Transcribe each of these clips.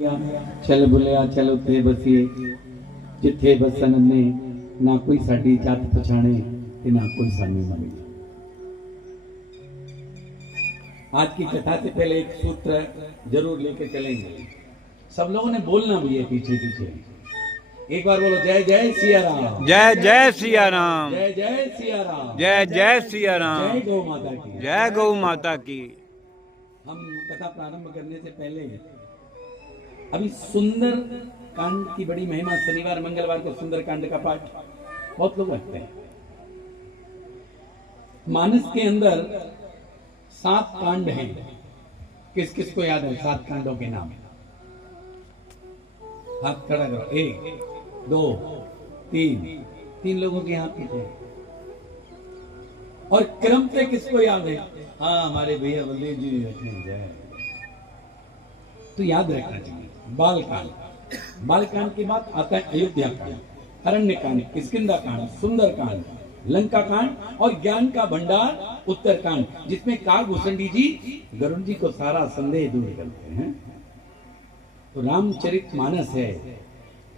चल बुलिया चल उथे बसीए जिथे बसन ने ना कोई साडी जात पछाणे ते ना कोई सानू मने। आज की कथा से पहले एक सूत्र जरूर लेके चलेंगे। सब लोगों ने बोलना भी है पीछे पीछे। एक बार बोलो जय जय सिया राम। जय जय सिया राम। जय जय सिया राम। जय जय सिया राम। जय गौ माता की। जय गौ माता की। हम कथा प्रारंभ करने से पहले अभी सुंदर कांड की बड़ी महिमा, शनिवार मंगलवार को सुंदर कांड का पाठ बहुत लोग रखते हैं। मानस के अंदर 7 कांड हैं। किस किस को याद है 7 कांडों के नाम? हाथ खड़ा करो। 1 2 3 लोगों के हाथ पीछे। और क्रम से किसको याद है? हाँ, हमारे भैया बलदेव जी रखने जय। तो याद रखना चाहिए। बालकांड, बालकांड के बाद आता है अयोध्या कांड, अरण्य कांड, किष्किंधा कांड, सुंदर कांड, लंका कांड और ज्ञान का भंडार उत्तर कांड, जिसमें कागभूषणी जी गरुड़ जी को सारा संदेह दूर करते हैं। तो रामचरितमानस है,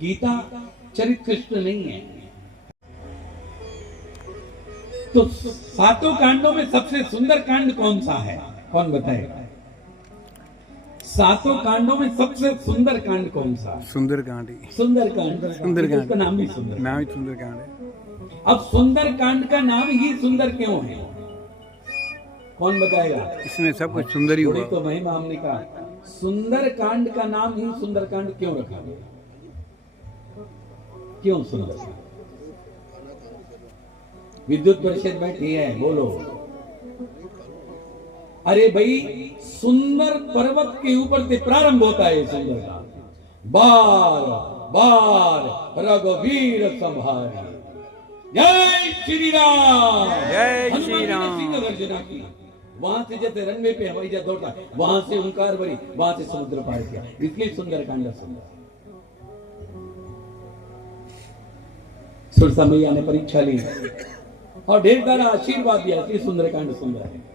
गीता चरित कृष्ण नहीं है। तो 7 कांडों में सबसे सुंदर कांड कौन सा है? कौन बताएगा? 7 कांडों में सबसे सुंदर कांड कौन सा? सुंदर कांड। सुंदर कांड। सुंदर कांड उसका नाम भी सुंदर। नाम ही सुंदर कांड है। अब सुंदर कांड का नाम ही सुंदर क्यों है? कौन बताएगा? इसमें सब कुछ सुंदर ही हुआ। तो महिमा हमने कहा सुंदर कांड का नाम ही सुंदर कांड क्यों रखा गया? क्यों सुंदर? विद्युत परिषद बैठी है, बोलो। अरे भाई, सुंदर पर्वत के ऊपर से प्रारंभ होता है सुंदर का। बार बार रघुवीर संभारी। जय श्री राम। जय श्री राम। सिंह गर्जना की। वहां से जैसे रनवे पे हवाई जहाज दौड़ता है, वहां से ओंकार भरी, वहां से समुद्र पार किया। इसलिए सुंदर कांड सुंदर। सुरसा मैया ने परीक्षा ली और ढेर सारा आशीर्वाद दिया, इसलिए सुंदरकांड सुंदर है।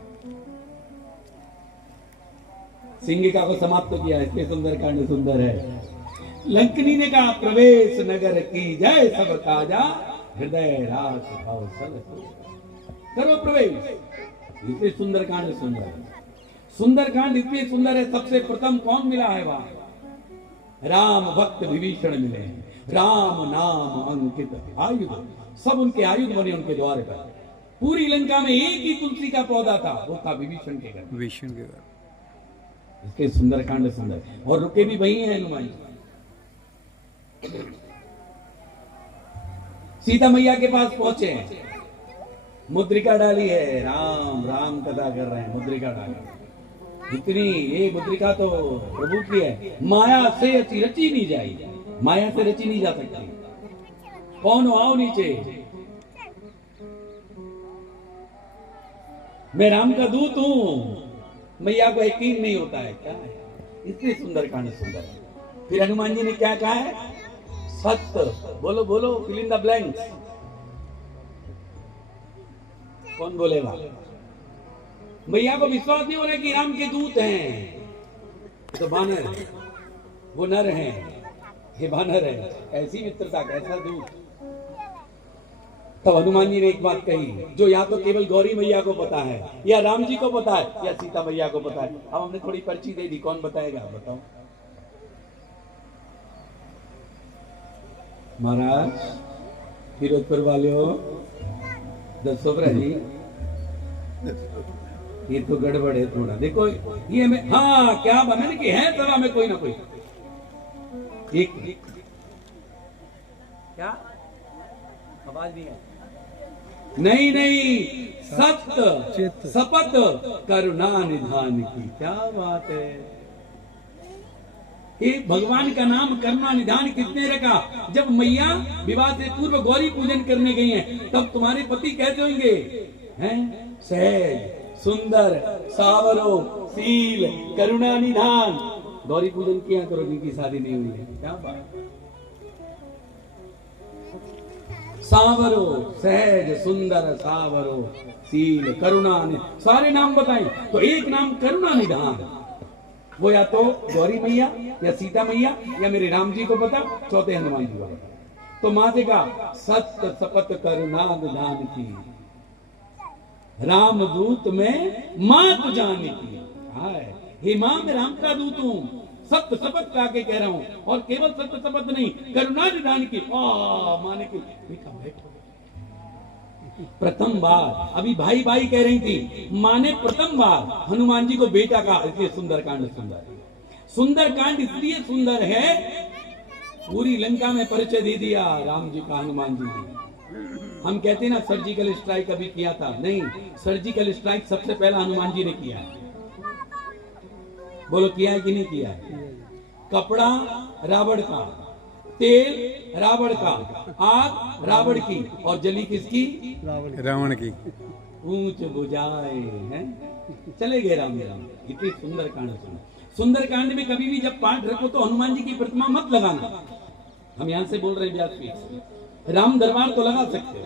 सिंगिका को समाप्त किया, इसलिए सुंदरकांड सुंदर है। लंकनी ने कहा प्रवेश नगर की जय, सब ताजा हृदय रास भाव सल करो प्रवेश, इसलिए सुंदरकांड सुंदर है। सुंदरकांड इसलिए सुंदर है, सबसे प्रथम कौन मिला है? वहां राम भक्त विभीषण मिले। राम नाम अंकित आयुध, सब उनके आयुध बने उनके द्वार पर। पूरी लंका में एक ही तुलसी का पौधा था, वो था विभीषण के घर। विभीषण के घर। इसके सुंदरकांड सुंदर। और रुके भी वही हैं हनुमान। सीता मैया के पास पहुंचे, मुद्रिका डाली है, राम राम कथा कर रहे हैं, मुद्रिका डाली। इतनी ये मुद्रिका तो प्रभु की है, माया से रची नहीं जाएगी, माया से रची नहीं जा सकती। कौन आओ नीचे, मैं राम का दूत हूं। मैया को यकीन नहीं होता है क्या है, इसलिए सुंदरकांड सुंदर है। फिर हनुमान जी ने क्या कहा है? सत्य बोलो, बोलो, फिल इन द ब्लैंक्स। कौन बोलेगा? मैया को विश्वास नहीं हो रहा कि राम के दूत हैं। तो बानर, वो नर हैं, ये बानर है। ऐसी मित्रता, कैसा दूत। तब हनुमान जी ने एक बात कही जो या तो केवल गौरी मैया को पता है, या राम जी को पता है, या सीता मैया को पता है। अब हमने थोड़ी पर्ची दे दी, कौन बताएगा? बताओ महाराज। फिरोजपुर वाले हो, दसो जी, ये तो गड़बड़ है थोड़ा। देखो ये मैं, हाँ क्या मैंने कि है सभा में कोई ना कोई। एक क्या आवाज नहीं है? नहीं नहीं, सत्य शपथ करुणा निधान की। क्या बात है। ये भगवान का नाम करुणा निधान किसने रखा? जब मैया विवाह से पूर्व गौरी पूजन करने गई हैं, तब तुम्हारे पति कैसे होंगे? हैं सहज सुंदर सावरो शील करुणा निधान। गौरी पूजन किया करो जिनकी शादी नहीं हुई है। क्या बात। सावरो सहज सुंदर सावरो शील करुणा, सारे नाम बताएं तो एक नाम करुणा निधान। वो या तो गौरी मैया या सीता मैया या मेरे राम जी को पता, चौथे हनुमान जी को पता। तो माँ से कहा सत्य सपत करुणाद दान की, राम दूत में मात जाने की। हाय हे माँ, मैं राम का दूत हूँ, सत्य शपथ का के कह रहा हूँ, और केवल सत्य शपथ नहीं, करुणा निधान की। माने की बेटा बैठो। प्रथम बार अभी भाई भाई कह रही थी, माँ ने प्रथम बार हनुमान जी को बेटा कहा, इसलिए सुंदरकांड सुंदर है। सुंदरकांड इसलिए सुंदर है, पूरी लंका में परिचय दे दिया राम जी का हनुमान जी ने। हम कहते हैं ना सर्जिकल स्ट्राइक अभी किया था, नहीं, सर्जिकल स्ट्राइक सबसे पहला हनुमान जी ने किया है। बोलो किया है कि नहीं किया है? कपड़ा रावण का, तेल रावण का, आग रावण की, और जली किसकी? रावण की। ऊंच बुझाए हैं, चले गए राम राम। इतनी सुंदर कांड सुना। सुंदर कांड में कभी भी जब पाठ रखो तो हनुमान जी की प्रतिमा मत लगाना। हम यहां से बोल रहे हैं व्यासपीठ से, राम दरबार तो लगा सकते हो।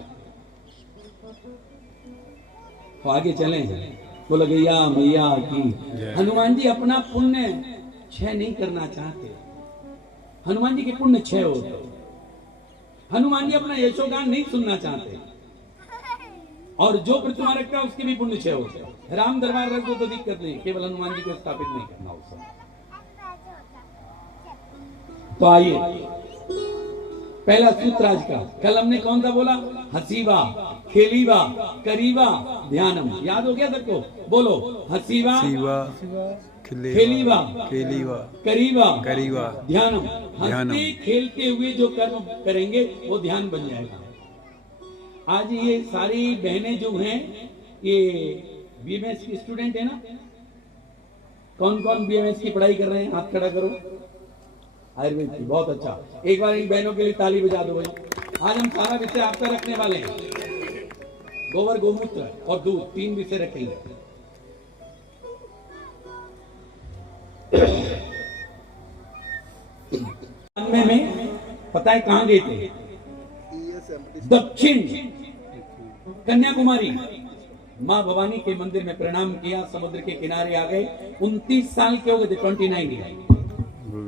तो आगे चलें, बोलो गैया मैया की। हनुमान जी अपना पुण्य क्षय नहीं करना चाहते। हनुमान जी के पुण्य क्षय होते। हनुमान जी अपना यशोगान नहीं सुनना चाहते, और जो प्रतिमा रखता है उसके भी पुण्य क्षय होते। राम दरबार रख दो तो दिक्कत नहीं, केवल हनुमान जी को स्थापित नहीं करना उस समय। तो आइए पहला सूत्र आज का, कल हमने कौन सा बोला? हसीवा, खेलीवा, करीवा, ध्यानम। याद हो गया सबको? बोलो हसीवा, खेलीवा, करीवा, ध्यानम। हंसते खेलते हुए जो कर्म करेंगे वो ध्यान बन जाएगा। आज ये सारी बहनें जो हैं ये बीएमएस की स्टूडेंट है ना? कौन कौन बीएमएस की पढ़ाई कर रहे हैं? हाथ खड़ा करो। आयुर्वेद की, बहुत अच्छा। एक बार इन बहनों के लिए ताली बजा दो भाई। आज हम सारा विषय आपका रखने वाले हैं। गोबर, गोमूत्र और दूध, 3 विषय रखेंगे। में पता है कहां गए थे? दक्षिण कन्याकुमारी। मां भवानी के मंदिर में प्रणाम किया, समुद्र के किनारे आ गए। 29 साल के हो गए थे, 29।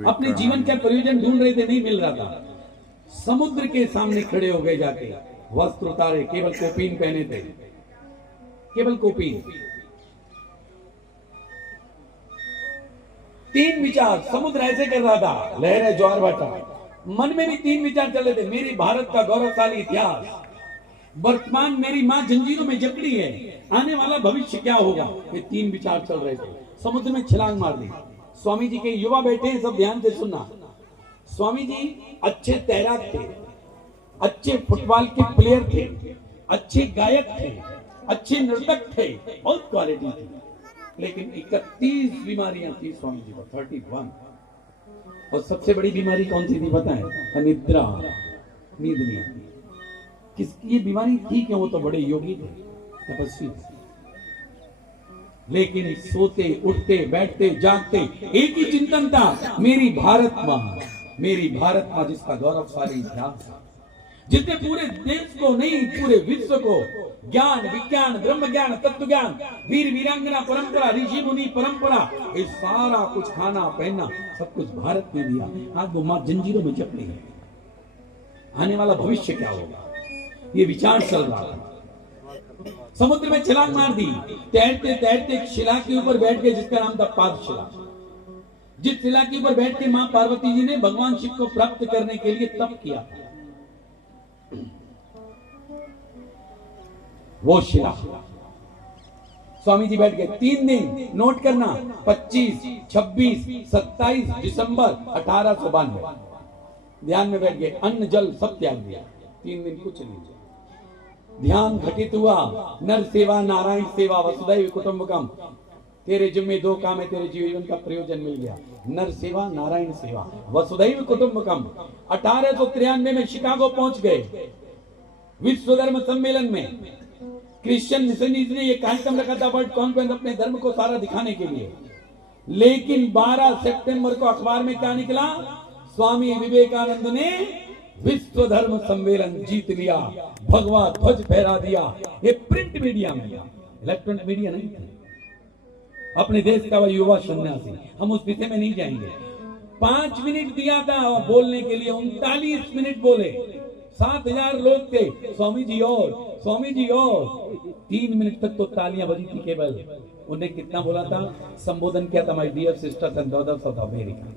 अपने जीवन का प्रयोजन ढूंढ रहे थे, नहीं मिल रहा था। समुद्र के सामने खड़े हो गए, जाके वस्त्र उतारे, केवल कोपीन पहने थे, केवल कोपीन। 3 विचार, समुद्र ऐसे कर रहा था, लहरें ज्वार भाटा। मन में भी 3 विचार चल रहे थे, मेरी भारत का गौरवशाली इतिहास, वर्तमान मेरी मां जंजीरों में जकड़ी है, आने वाला भविष्य क्या होगा, ये 3 विचार चल रहे थे। समुद्र में छलांग मार दी। स्वामी जी के युवा बैठे हैं, सब ध्यान से सुनना। स्वामी जी अच्छे तैराक थे, अच्छे फुटबॉल के प्लेयर थे, अच्छे गायक थे, अच्छे नर्तक थे, बहुत क्वालिटी थी। लेकिन 31 बीमारियां थी स्वामी जी को, 31। और सबसे बड़ी बीमारी कौन सी थी पता है? अनिद्रा, नींद नहीं आती। किसकी ये बीमारी थी? कि वो तो बड़े योगी थे, तपस्वी थे, लेकिन सोते उठते बैठते जागते एक ही चिंतन था, मेरी भारत मां, मेरी भारत मां जिसका गौरवशाली इतिहास है, जिसने पूरे देश को नहीं पूरे विश्व को ज्ञान, विज्ञान, ब्रह्म ज्ञान, तत्व ज्ञान, वीर वीरांगना परंपरा, ऋषि मुनि परंपरा, ये सारा कुछ खाना पहनना सब कुछ भारत ने दिया। आज वो मां जंजीरों में जकड़ी है। आने वाला भविष्य क्या होगा, ये विचार चल रहा था। समुद्र में छलांग मार दी। तैरते तैरते एक शिला के ऊपर बैठ गए, जिसका नाम था पादशिला। जिस शिला के ऊपर बैठ के मां पार्वती जी ने भगवान शिव को प्राप्त करने के लिए तप किया, वो शिला। स्वामी जी बैठ गए 3 दिन। नोट करना, 25, 26, 27 दिसंबर 1892। ध्यान में बैठ गए, अन्न जल सब त्याग दिया। 3 दिन कुछ नहीं किया। ध्यान घटित हुआ, नर सेवा, नारायण सेवा, वसुधैव कुटुंबकम। तेरे जिम्मे 2 काम है, तेरे जीवन का प्रयोजन मिल गया। नर सेवा, नारायण सेवा, वसुधैव कुटुंबकम। 1893 में शिकागो पहुंच गए। विश्व धर्म सम्मेलन में क्रिश्चियन मिशनरीज ने यह कार्यक्रम रखा था, वर्ल्ड कॉन्फ्रेंस, अपने धर्म को सारा दिखाने के लिए। लेकिन 12 सितंबर को अखबार में क्या निकला? स्वामी विवेकानंद ने विश्व धर्म सम्मेलन जीत लिया, भगवा ध्वज फहरा दिया। ये प्रिंट मीडिया में, इलेक्ट्रॉनिक मीडिया नहीं थी। अपने देश का वह युवा सन्यासी, हम उस विषय में नहीं जाएंगे। 5 मिनट दिया था बोलने के लिए, 39 मिनट बोले, 7000 लोग थे। स्वामी जी और 3 मिनट तक तो तालियां बजी थी केवल। उन्हें कितना बोला था, संबोधन किया था, my dear sisters and brothers of America.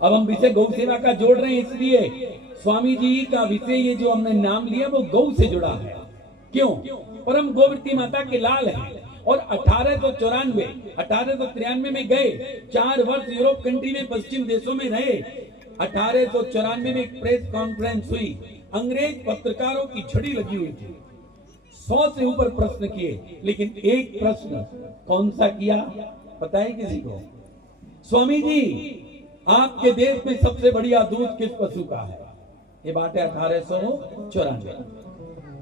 अब हम विषय गौ सेवा का जोड़ रहे हैं, इसलिए स्वामी जी का विषय ये जो हमने नाम लिया वो गौ से जुड़ा है। क्यों? परम गोवर्ती माता के लाल हैं। और 1893 में गए, 4 वर्ष यूरोप कंट्री में पश्चिम देशों में रहे। 1894 में एक प्रेस कॉन्फ्रेंस हुई, अंग्रेज पत्रकारों की छड़ी लगी हुई थी। 100 से ऊपर प्रश्न किए, लेकिन एक प्रश्न कौन सा किया पता है किसी को? स्वामी जी, आपके देश में सबसे बढ़िया दूध किस पशु का है? ये बात है 1894।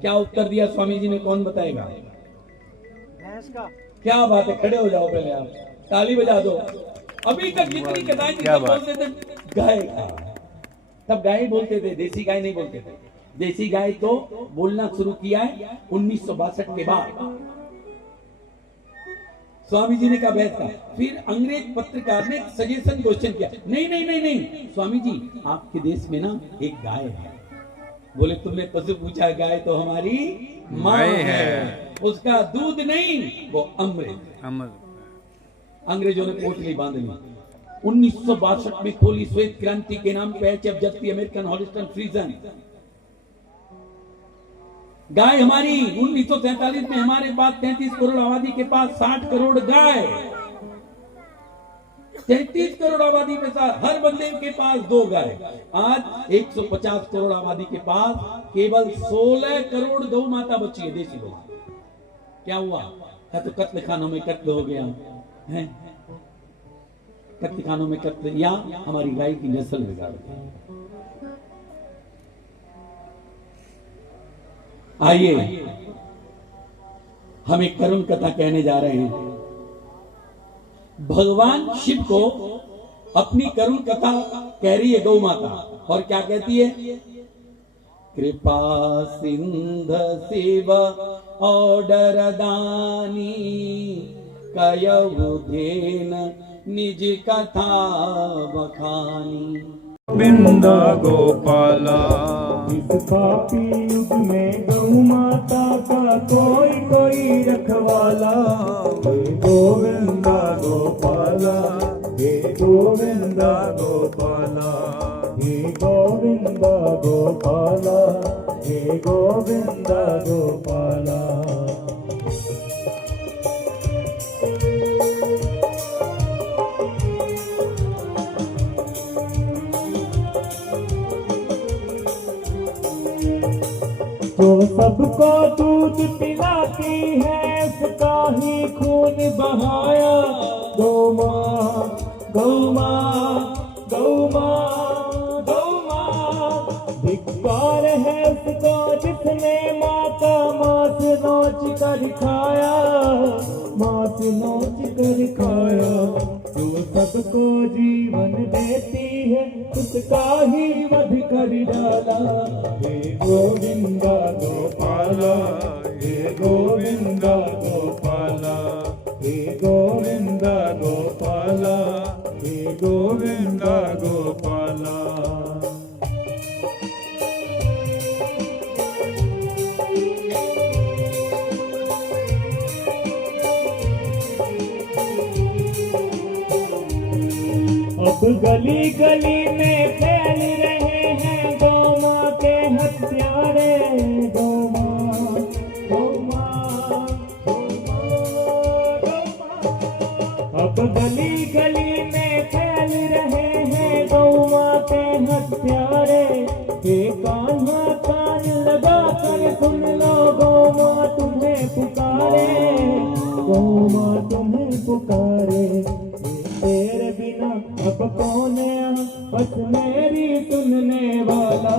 क्या उत्तर दिया स्वामी जी ने, कौन बताएगा? भैंस का। क्या बात है, खड़े हो जाओ पहले, आप ताली बजा दो। अभी तक जितनी कथाएं थी सब बोलते थे गाय का, तब गाय बोलते थे, देसी गाय नहीं बोलते थे। देसी गाय तो बोलना शुरू किया है 1962 के बाद। स्वामी जी ने कहा भैंस का। फिर अंग्रेज पत्रकार ने सजेशन क्वेश्चन किया, नहीं नहीं नहीं नहीं स्वामी जी, आपके देश में ना एक गाय है। बोले तुमने पशु पूछा, गाय तो हमारी माँ है, उसका दूध नहीं, वो अमृत। अंग्रेजों ने पोटली बांध ली। 1962 में खोली श्वेत क्रांति के नाम पे जब्ती अमेरिकन हॉलिस्टन फ्रीजन। गाय हमारी 1947 में हमारे पास 33 करोड़ आबादी के पास 60 करोड़ गाय, 33 करोड़ आबादी के साथ हर बंदे के पास 2 गाय। आज 150 करोड़ आबादी के पास केवल 16 करोड़ गौ माता बची है, देसी गौ। क्या हुआ है? तो कत्ल खानों में कत्ल हो गया है, कत्ल खानों में कत्ल, या हमारी गाय की नस्ल बिगाड़ गई। आइए हम एक करुण कथा कहने जा रहे हैं। भगवान शिव को अपनी करुण कथा कह रही है गौ माता, और क्या कहती है? कृपा सिंध शिव ऑर्डर दानी, कयउ घेन निज कथा बखानी। गोविंदा गोपाला, इस पापी युग में गौ माता का कोई कोई रखवाला। हे गोविंदा गोपाला, हे गोविंदा गोपाला, हे गोविंदा गोपाला, हे गोविंदा गोपाला। जो सबको दूध पिलाती है, उसका ही खून बहाया। गौ माँ, गौ माँ, गौ माँ, गौ माँ। धिक्कार है उसको जिसने माँ का मांस नोच कर खाया, मांस नोच कर खाया। जो सबको जीवन देती है, उसका ही वध कर डाला। हे गोविंदा गोपाला, हे गोविंदा गोपाला, हे गोविंदा गोपाला, हे गोविंदा गोपाला। अब गली गली में फैल रहे हैं गौ माँ के हत्यारे। गौ माँ, गौ माँ, गौ माँ, गौ माँ। अब गली गली में फैल रहे हैं गौ माँ के हत्यारे। हे कान्हा कान लगा कर सुन लो, गौ माँ तुम्हें पुकारे, गौ माँ तुम्हें पुकारे। तेरे बिना अब कौन है बस मेरी सुनने वाला।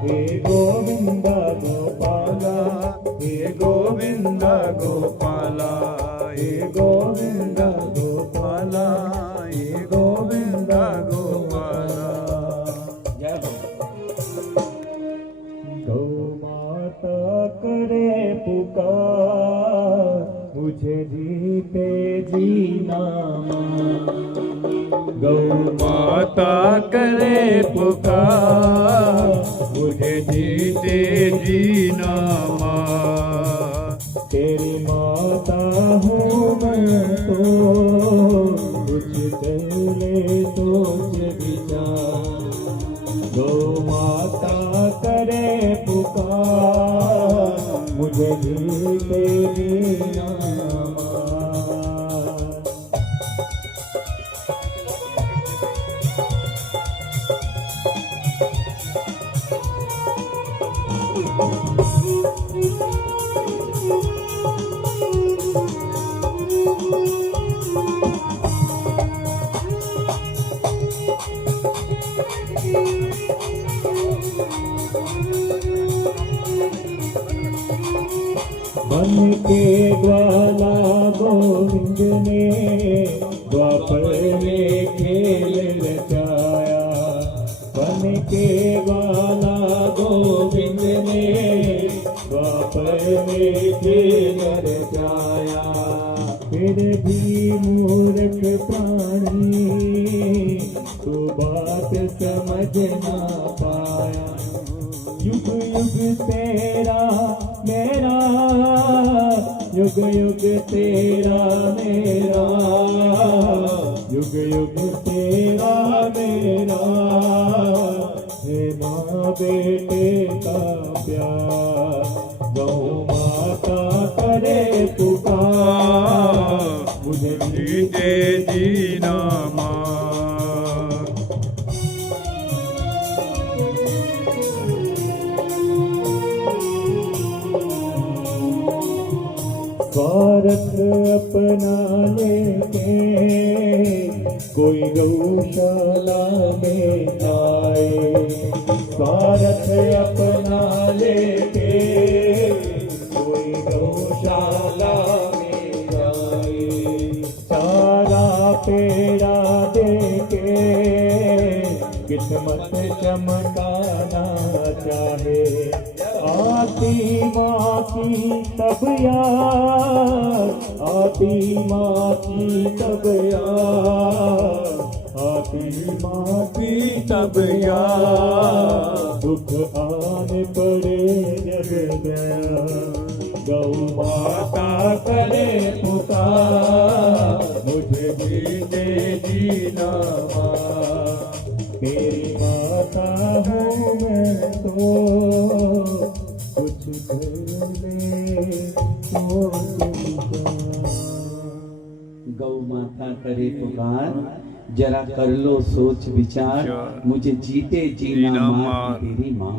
हे गोविंदा गोपाला, हे गोविंदा गोपाला, हे गोविंदा गोपाला, हे गोविंदा गोपाला। जय हो। गौ माता करे पुकार, मुझे जीते गौ माता करे पुकार, मुझे जीते जीना माँ। तेरी माता हूँ मैं तो, कुछ पहले सोच विचार। गौ माता करे पुकार, मुझे जीते जीना माँ। बन के ग्वाला गोविंद ने द्वापर में खेल रचाया। बन के ग्वाला गोविंद ने द्वापर में खेल रचाया। फिर भी मूर्ख प्राणी तो बात समझ ना पाया। युग युग तेरा मेरा, युग युग तेरा मेरा, युग युग तेरा मेरा, हे माँ बेटे का प्यार। गौ माता करे पुकार, मुझे जीते जीना माँ। स्वार्थ अपना लेके कोई गौशाला में आए। स्वार्थ अपना लेके कोई गौशाला में आए। चारा पेड़ा देके किस्मत चमकाना चाहे। आती माँ की तब याद, आती माँ की तब याद, आती माँ की तब याद। दुख आने पड़े जग गया, गौ माता करे पुकार, मुझे जीते जीना माँ। तेरी माता हूँ मैं तो, कुछ पहले सोच विचार। गौ माता करे पुकार, जरा कर लो सोच विचार। मुझे जीते जीना माँ तेरी माँ।